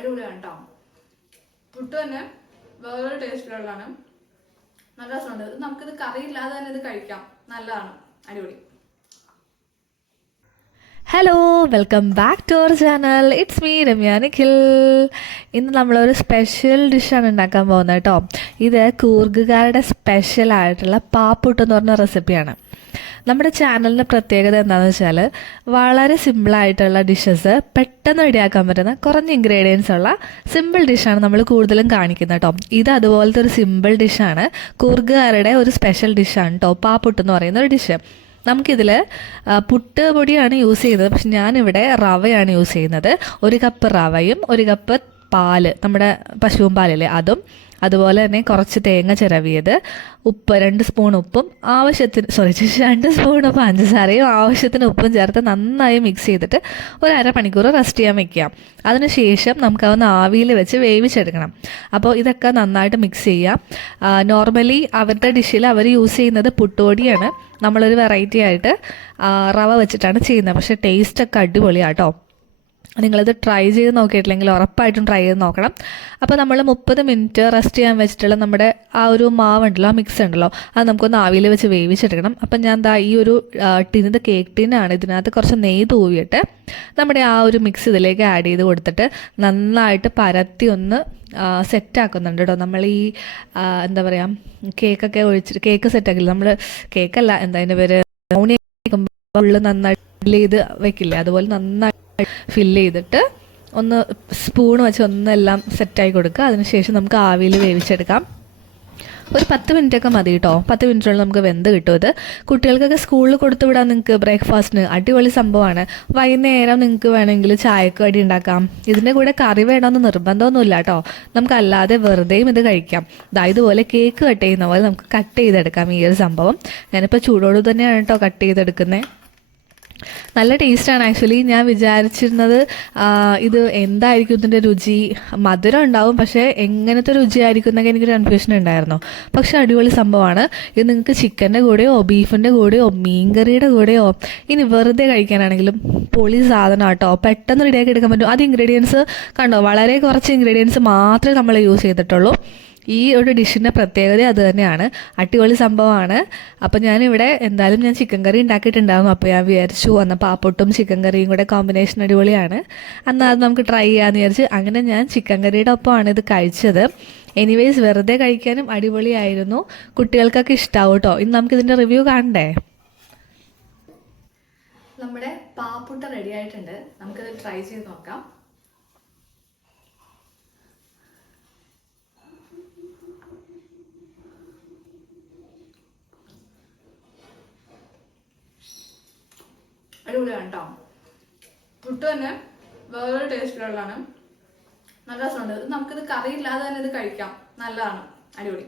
അടിപൊളിയാണ് കേട്ടോ. പുട്ട് തന്നെ വേറൊരു ടേസ്റ്റിലുള്ളതാണ്. നല്ല രസമുണ്ട്. ഇത് നമുക്കിത് കറി ഇല്ലാതെ തന്നെ ഇത് കഴിക്കാം. നല്ലതാണ്. അടിപൊളി. Hello welcome back to our channel it's me Ramya Nikhil ഇന്ന് നമ്മളൊരു സ്പെഷ്യൽ ഡിഷാണ് ഉണ്ടാക്കാൻ പോകുന്നത് കേട്ടോ. ഇത് കൂർഗുകാരുടെ സ്പെഷ്യൽ ആയിട്ടുള്ള പാപ്പുട്ട് എന്ന് പറഞ്ഞ റെസിപ്പിയാണ് നമ്മുടെ ചാനലിന്റെ പ്രത്യേകത എന്താണെന്ന് വെച്ചാൽ വളരെ സിമ്പിളായിട്ടുള്ള ഡിഷസ് പെട്ടെന്ന് റെഡിയാക്കാൻ പറ്റുന്ന കുറഞ്ഞ ഇൻഗ്രീഡിയൻസ് ഉള്ള സിമ്പിൾ ഡിഷാണ് നമ്മൾ കൂടുതലും കാണിക്കുന്നത് കേട്ടോ ഇത് അതുപോലത്തെ ഒരു സിമ്പിൾ ഡിഷാണ് കൂർഗുകാരുടെ ഒരു സ്പെഷ്യൽ ഡിഷാണ് കേട്ടോ പാപ്പുട്ട് എന്ന് പറയുന്ന ഒരു ഡിഷ് നമുക്കിതിൽ പുട്ട് പൊടിയാണ് യൂസ് ചെയ്യുന്നത്. പക്ഷെ ഞാനിവിടെ റവയാണ് യൂസ് ചെയ്യുന്നത്. ഒരു കപ്പ് റവയും ഒരു കപ്പ് പാൽ. നമ്മുടെ പശുവും പാലില്ലേ അതും. അതുപോലെ തന്നെ കുറച്ച് തേങ്ങ ചിരവിയത്. ഉപ്പ് രണ്ട് സ്പൂൺ ഉപ്പും ആവശ്യത്തിന് സോറി രണ്ട് സ്പൂൺ പഞ്ചസാരയും ആവശ്യത്തിന് ഉപ്പും ചേർത്ത് നന്നായി മിക്സ് ചെയ്തിട്ട് ഒരു അരമണിക്കൂർ റെസ്റ്റ് ചെയ്യാൻ വെക്കാം അതിനുശേഷം നമുക്ക് അതൊന്ന് ആവിയിൽ വെച്ച് വേവിച്ചെടുക്കണം. അപ്പോൾ ഇതൊക്കെ നന്നായിട്ട് മിക്സ് ചെയ്യാം നോർമലി അവരുടെ ഡിഷിൽ അവർ യൂസ് ചെയ്യുന്നത് പുട്ടുപൊടിയാണ്. നമ്മളൊരു വെറൈറ്റി ആയിട്ട് റവ വെച്ചിട്ടാണ് ചെയ്യുന്നത്. പക്ഷേ ടേസ്റ്റ് ടേസ്റ്റൊക്കെ അടിപൊളിയാട്ടോ. നിങ്ങളിത് ട്രൈ ചെയ്ത് നോക്കിയിട്ടില്ലെങ്കിൽ ഉറപ്പായിട്ടും ട്രൈ ചെയ്ത് നോക്കണം. അപ്പോൾ നമ്മൾ മുപ്പത് മിനിറ്റ് റെസ്റ്റ് ചെയ്യാൻ വെച്ചിട്ടുള്ള നമ്മുടെ ആ ഒരു മാവുണ്ടല്ലോ ആ മിക്സ് ഉണ്ടല്ലോ അത് നമുക്കൊന്ന് ആവിയിൽ വെച്ച് വേവിച്ചെടുക്കണം. അപ്പം ഞാൻ ദാ ഈ ഒരു ടിൻ കേക്ക് ടിന്നാണ് ഇതിനകത്ത് കുറച്ച് നെയ്യ് തൂവിയിട്ട് നമ്മുടെ ആ ഒരു മിക്സ് ഇതിലേക്ക് ആഡ് ചെയ്ത് കൊടുത്തിട്ട് നന്നായിട്ട് പരത്തി ഒന്ന് സെറ്റാക്കുന്നുണ്ട് കേട്ടോ നമ്മൾ ഈ എന്താ പറയുക കേക്കൊക്കെ ഒഴിച്ചിട്ട് കേക്ക് സെറ്റാക്കില്ല നമ്മൾ കേക്കല്ല എന്താ അതിന്റെ പേര്? ബ്രൗണി നന്നായിട്ട് ഇത് വെക്കില്ലേ? അതുപോലെ നന്നായിട്ട് ഫില്ല് ചെയ്തിട്ട് ഒന്ന് സ്പൂൺ വെച്ച് ഒന്നെല്ലാം സെറ്റായി കൊടുക്കുക. അതിനുശേഷം നമുക്ക് ആവിയിൽ വേവിച്ചെടുക്കാം. ഒരു പത്ത് മിനിറ്റ് ഒക്കെ മതി കേട്ടോ പത്ത് മിനിറ്റിനുള്ളിൽ നമുക്ക് വെന്ത് കിട്ടും ഇത്. കുട്ടികൾക്കൊക്കെ സ്കൂളിൽ കൊടുത്തു വിടാൻ നിങ്ങൾക്ക് ബ്രേക്ക്ഫാസ്റ്റിന് അടിപൊളി സംഭവമാണ്. വൈകുന്നേരം നിങ്ങൾക്ക് വേണമെങ്കിൽ ചായക്ക് വേണ്ടി ഉണ്ടാക്കാം. ഇതിന്റെ കൂടെ കറി വേണമെന്ന് നിർബന്ധമൊന്നുമില്ല കേട്ടോ നമുക്കല്ലാതെ വെറുതെയും ഇത് കഴിക്കാം. ഇതുപോലെ കേക്ക് കട്ട് ചെയ്യുന്ന പോലെ നമുക്ക് കട്ട് ചെയ്തെടുക്കാം ഈ ഒരു സംഭവം. ഞാനിപ്പോൾ ചൂടോട് തന്നെയാണ് കേട്ടോ കട്ട് ചെയ്തെടുക്കുന്നത് നല്ല ടേസ്റ്റാണ് ആക്ച്വലി. ഞാൻ വിചാരിച്ചിരുന്നത് ഇത് എന്തായിരിക്കും ഇതിന്റെ രുചി? മധുരം ഉണ്ടാവും പക്ഷേ എങ്ങനത്തെ രുചിയായിരിക്കും എന്നൊക്കെ എനിക്കൊരു കൺഫ്യൂഷൻ ഉണ്ടായിരുന്നു. പക്ഷെ അടിപൊളി സംഭവമാണ്. ഇത് നിങ്ങൾക്ക് ചിക്കന്റെ കൂടെയോ ബീഫിന്റെ കൂടെയോ മീൻകറിയുടെ കൂടെയോ ഇനി വെറുതെ കഴിക്കാനാണെങ്കിലും പൊളി സാധനം കേട്ടോ പെട്ടെന്ന് റെഡിയാക്കി എടുക്കാൻ പറ്റും. അത് ഇൻഗ്രീഡിയൻസ് കണ്ടോ? വളരെ കുറച്ച് ഇൻഗ്രീഡിയൻസ് മാത്രമേ നമ്മൾ യൂസ് ചെയ്തിട്ടുള്ളൂ. ഈ ഒരു ഡിഷിന്റെ പ്രത്യേകത അത് തന്നെയാണ്. അടിപൊളി സംഭവമാണ്. അപ്പം ഞാനിവിടെ എന്തായാലും ഞാൻ ചിക്കൻ കറി ഉണ്ടാക്കിയിട്ടുണ്ടാകും അപ്പോൾ ഞാൻ വിചാരിച്ചു വന്ന പാപ്പൊട്ടും ചിക്കൻ കറിയും കൂടെ കോമ്പിനേഷൻ അടിപൊളിയാണ്. എന്നാൽ അത് നമുക്ക് ട്രൈ ചെയ്യാമെന്ന് വിചാരിച്ച് അങ്ങനെ ഞാൻ ചിക്കൻ കറിയുടെ ഒപ്പമാണ് ഇത് കഴിച്ചത്. എനിവേസ് വെറുതെ കഴിക്കാനും അടിപൊളിയായിരുന്നു. കുട്ടികൾക്കൊക്കെ ഇഷ്ടാവും കേട്ടോ ഇന്ന് നമുക്ക് ഇതിന്റെ റിവ്യൂ കാണണ്ടേ? നമ്മുടെ പാപ്പുട്ട റെഡി ആയിട്ടുണ്ട്. നമുക്കത് ട്രൈ ചെയ്ത് നോക്കാം. അടിപൊളിയാണ് കേട്ടോ. പുട്ട് തന്നെ വേറൊരു ടേസ്റ്റിലുള്ളതാണ്. നല്ല രസമുണ്ട്. ഇത് നമുക്കിത് കറി ഇല്ലാതെ തന്നെ ഇത് കഴിക്കാം. നല്ലതാണ്. അടിപൊളി.